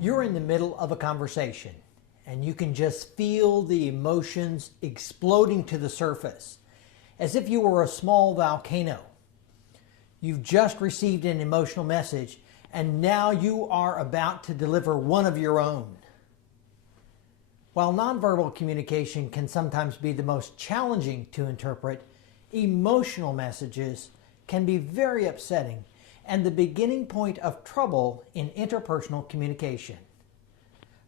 You're in the middle of a conversation and you can just feel the emotions exploding to the surface as if you were a small volcano. You've just received an emotional message and now you are about to deliver one of your own. While nonverbal communication can sometimes be the most challenging to interpret, emotional messages can be very upsetting and the beginning point of trouble in interpersonal communication.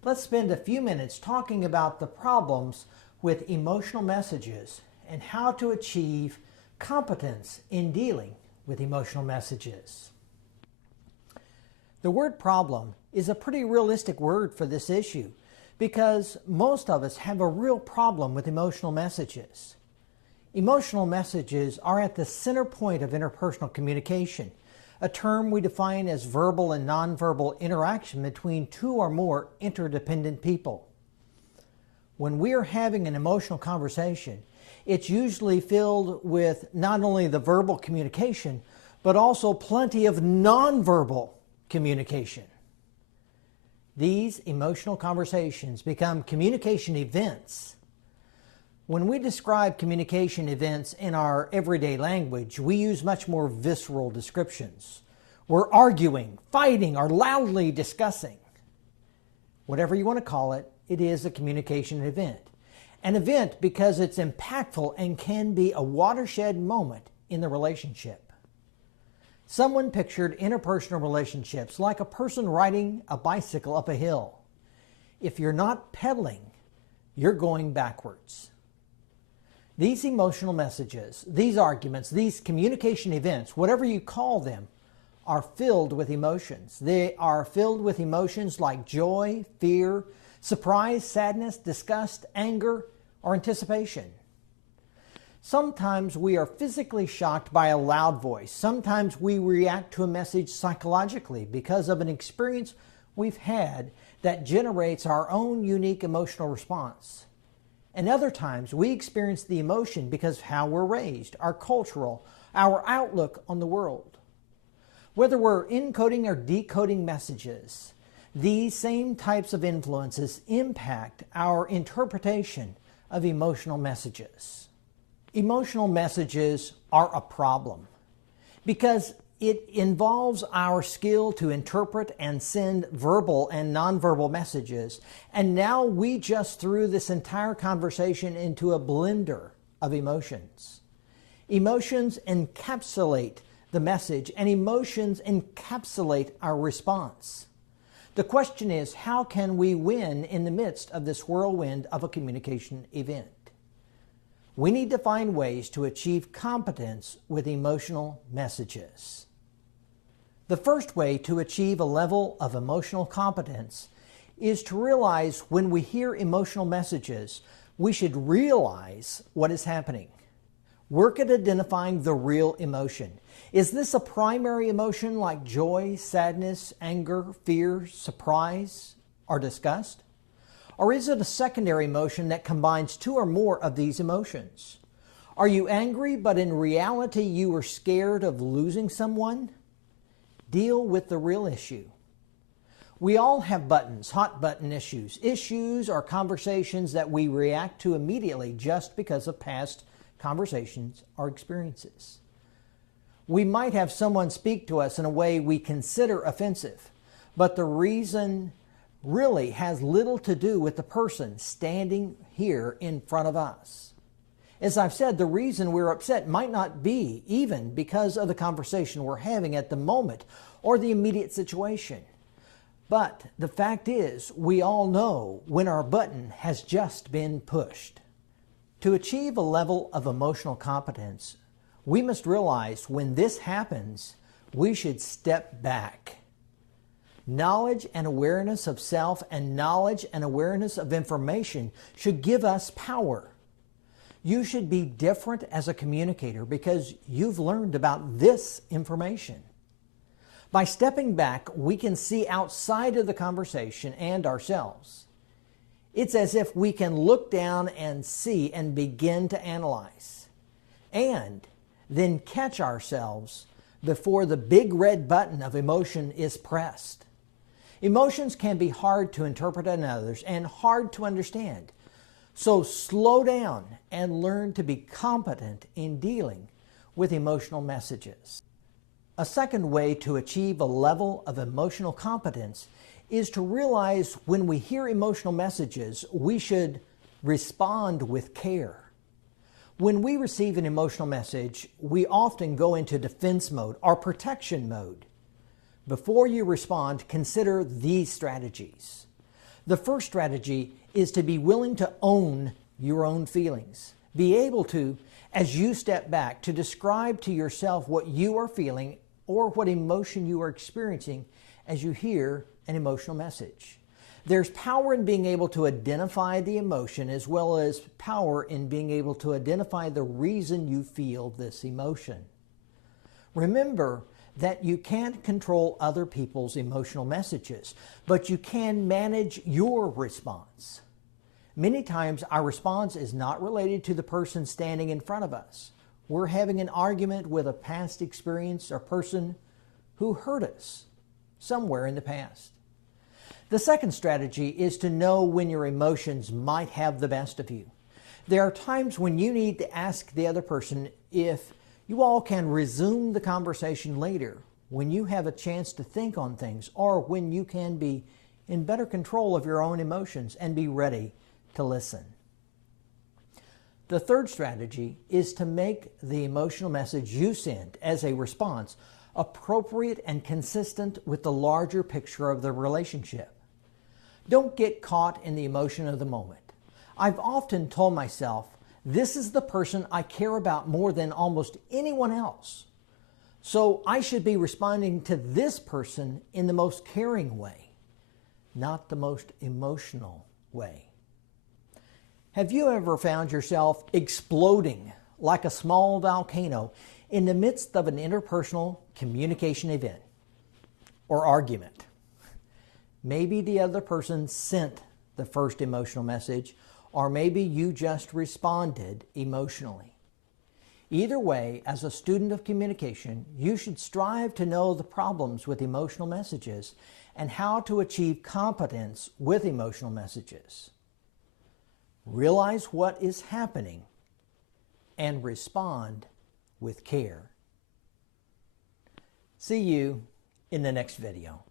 Let's spend a few minutes talking about the problems with emotional messages and how to achieve competence in dealing with emotional messages. The word problem is a pretty realistic word for this issue because most of us have a real problem with emotional messages. Emotional messages are at the center point of interpersonal communication, a term we define as verbal and nonverbal interaction between two or more interdependent people. When we are having an emotional conversation, it's usually filled with not only the verbal communication, but also plenty of nonverbal communication. These emotional conversations become communication events. When we describe communication events in our everyday language, we use much more visceral descriptions. We're arguing, fighting, or loudly discussing. Whatever you want to call it, it is a communication event. An event because it's impactful and can be a watershed moment in the relationship. Someone pictured interpersonal relationships like a person riding a bicycle up a hill. If you're not pedaling, you're going backwards. These emotional messages, these arguments, these communication events, whatever you call them, are filled with emotions. They are filled with emotions like joy, fear, surprise, sadness, disgust, anger, or anticipation. Sometimes we are physically shocked by a loud voice. Sometimes we react to a message psychologically because of an experience we've had that generates our own unique emotional response. And other times we experience the emotion because of how we're raised, our cultural, our outlook on the world. Whether we're encoding or decoding messages, these same types of influences impact our interpretation of emotional messages. Emotional messages are a problem because it involves our skill to interpret and send verbal and nonverbal messages, and now we just threw this entire conversation into a blender of emotions. Emotions encapsulate the message, and emotions encapsulate our response. The question is, how can we win in the midst of this whirlwind of a communication event? We need to find ways to achieve competence with emotional messages. The first way to achieve a level of emotional competence is to realize when we hear emotional messages, we should realize what is happening. Work at identifying the real emotion. Is this a primary emotion like joy, sadness, anger, fear, surprise, or disgust? Or is it a secondary emotion that combines two or more of these emotions? Are you angry, but in reality you are scared of losing someone? Deal with the real issue. We all have buttons, hot button issues. Issues are conversations that we react to immediately just because of past conversations or experiences. We might have someone speak to us in a way we consider offensive, but the reason really has little to do with the person standing here in front of us. As I've said, the reason we're upset might not be even because of the conversation we're having at the moment or the immediate situation. But the fact is, we all know when our button has just been pushed. To achieve a level of emotional competence, we must realize when this happens, we should step back. Knowledge and awareness of self and knowledge and awareness of information should give us power. You should be different as a communicator because you've learned about this information. By stepping back, we can see outside of the conversation and ourselves. It's as if we can look down and see and begin to analyze, and then catch ourselves before the big red button of emotion is pressed. Emotions can be hard to interpret in others and hard to understand. So slow down and learn to be competent in dealing with emotional messages. A second way to achieve a level of emotional competence is to realize when we hear emotional messages, we should respond with care. When we receive an emotional message, we often go into defense mode or protection mode. Before you respond, consider these strategies. The first strategy is to be willing to own your own feelings. Be able to, as you step back, to describe to yourself what you are feeling or what emotion you are experiencing as you hear an emotional message. There's power in being able to identify the emotion as well as power in being able to identify the reason you feel this emotion. Remember that you can't control other people's emotional messages, but you can manage your response. Many times our response is not related to the person standing in front of us. We're having an argument with a past experience or person who hurt us somewhere in the past. The second strategy is to know when your emotions might have the best of you. There are times when you need to ask the other person if you all can resume the conversation later, when you have a chance to think on things, or when you can be in better control of your own emotions and be ready to listen. The third strategy is to make the emotional message you send as a response appropriate and consistent with the larger picture of the relationship. Don't get caught in the emotion of the moment. I've often told myself, this is the person I care about more than almost anyone else. So I should be responding to this person in the most caring way, not the most emotional way. Have you ever found yourself exploding like a small volcano in the midst of an interpersonal communication event or argument? Maybe the other person sent the first emotional message, or maybe you just responded emotionally. Either way, as a student of communication, you should strive to know the problems with emotional messages and how to achieve competence with emotional messages. Realize what is happening and respond with care. See you in the next video.